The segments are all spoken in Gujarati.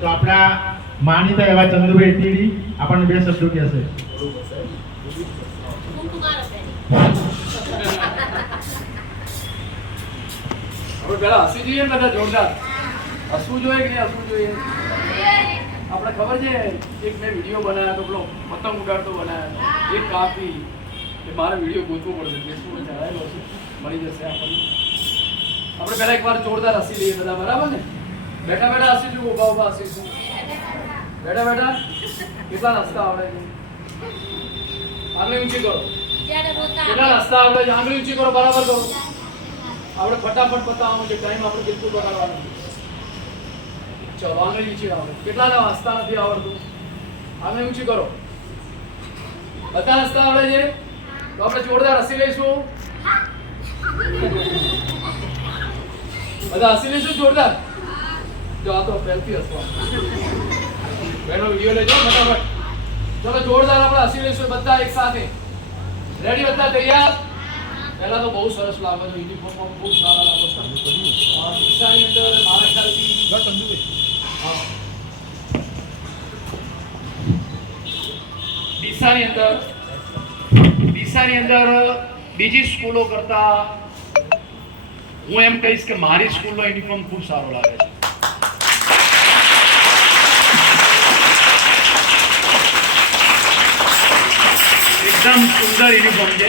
તો આપણા માનીતા એવા ચંદુભાઈ ટીડી આપણને બે શબ્દો કહેશે. હવે પેલા હસી જોઈએ બધા જોરદાર. હસવું જોઈએ કે નહીં હસવું જોઈએ? આપણે ખબર છે એક મેં વિડીયો બનાવ્યો તો પેલો પતંગ ઉડાડતો બનાવ્યો એક કાપી કે મારે વિડીયો ગોતવો પડશે ફેસબુક પર ચડાવેલો છે મળી જશે આપણને. આપણે પહેલા એકવાર જોરદાર હસી લઈએ બધા બરાબર ને? બેઠા બેઠા હસીશું ઊભા ઊભા હસીશું બેઠા બેઠા કેટલા હસતા આવડે છે? આંગળી ઊંચી કરો. કેટલા હસતા આવડે છે? આંગળી ઊંચી કરો બરાબર કરો. આપણે ફટાફટ બતાવવાનું છે ટાઈમ આપણે બિલકુલ બગાડવાનો નથી. ચલો આંગળી ઊંચી કરો. કેટલાને હસતા નથી આવડતું? આંગળી ઊંચી કરો. બધા હસતા આવડે છે તો આપણે જોરદાર હસી લઈશું. બધા હસી લઈશું જોરદાર. જો આ તો પહેલથી હસવા બેનો વિડીયો લેજો ફટાફટ. ચલો જોરદાર આપણે હસી લઈશું બધા એક સાથે. રેડી? બધા તૈયાર? પહેલા તો બહુ સરસ લાગે છે યુનિફોર્મમાં બહુ સારા લાગો છો. દિશાની અંદર મારા ખ્યાલથી દિશાની અંદર બીજી સ્કૂલો કરતા હું એમ કહીશ કે મારી સ્કૂલનો યુનિફોર્મ ખૂબ સારો લાગે છે. એકદમ સુંદર યુનિફોર્મ છે.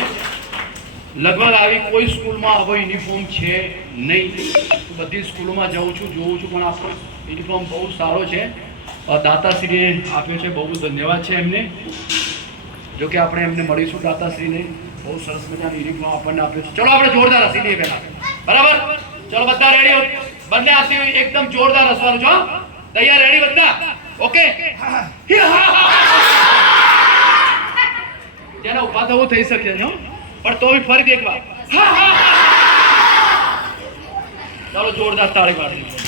લગભગ આવી કોઈ સ્કૂલમાં આવો યુનિફોર્મ છે નહીં. બધી સ્કૂલોમાં જાઉં છું જોઉં છું પણ આપણો યુનિફોર્મ બહુ સારો છે. દાતાશ્રીએ આપ્યો છે, બહુ ધન્યવાદ છે એમને. જો કે આપણે એમને મળીશું દાતાશ્રીને. બહુ સરસ મજાનો યુનિફોર્મ આપણને આપ્યો છે. ચલો આપણે જોરદાર હસી લઈએ પહેલા બરાબર? ચલો બધા રેડી? બંને હસી એકદમ જોરદાર હસવાનું છો. તૈયાર? રેડી બધા? ઓકે. જેને ઉભા થવું થઈ શકે છે પણ તો ફરીથી એકવાર ચાલો જોરદાર તાળી પાડી.